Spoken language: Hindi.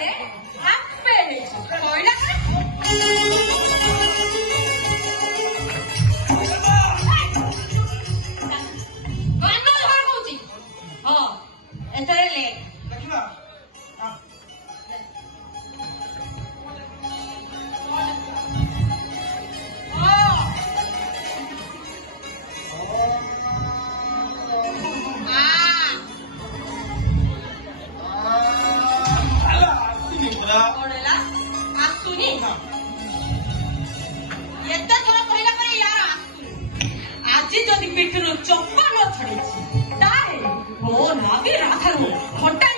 रे आपे कोइला आज जदि पिठर चप्पल न छड़ी ताहे हो ना भी राधा घंटा